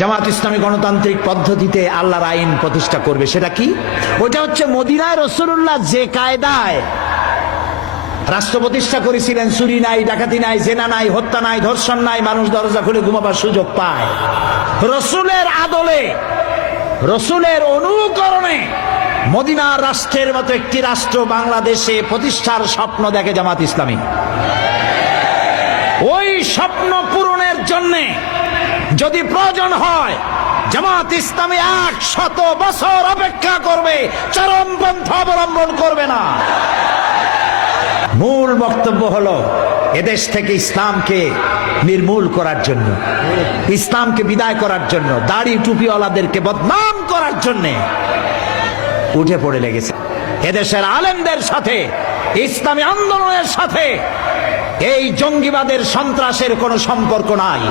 জামাত ইসলামী গণতান্ত্রিক পদ্ধতিতে আল্লাহর আইন প্রতিষ্ঠা করবে। সেটা কি? ওটা হচ্ছে মদিনায় রাসূলুল্লাহ যে কায়দায় রাষ্ট্র প্রতিষ্ঠা করেছিলেন, চুরি নাই, ডাকাতি নাই, জেনা নাই, হত্যা নাই, ধর্ষণ নাই, মানুষ দরজা খুলে ঘুমাবার সুযোগ পায়। রসুলের আদলে, রসুলের অনুকরণে মদিনার রাষ্ট্রের মতো একটি রাষ্ট্র বাংলাদেশে প্রতিষ্ঠার স্বপ্ন দেখে জামাত ইসলামী। ওই স্বপ্ন পূরণের জন্যে যদি প্রয়োজন হয় জামাত ইসলামী 100 বছর অপেক্ষা করবে, চরমপন্থা অবলম্বন করবে না। মূল বক্তব্য হলো এদেশ থেকে ইসলামকে নির্মূল করার জন্য, ইসলামকে বিদায় করার জন্য, দাড়ি টুপিওয়ালাদেরকে বদনাম করার জন্য উঠে পড়ে লেগেছে। এদেশের আলেমদের সাথে, ইসলামী আন্দোলনের সাথে এই জঙ্গিবাদের, সন্ত্রাসের কোনো সম্পর্ক নাই।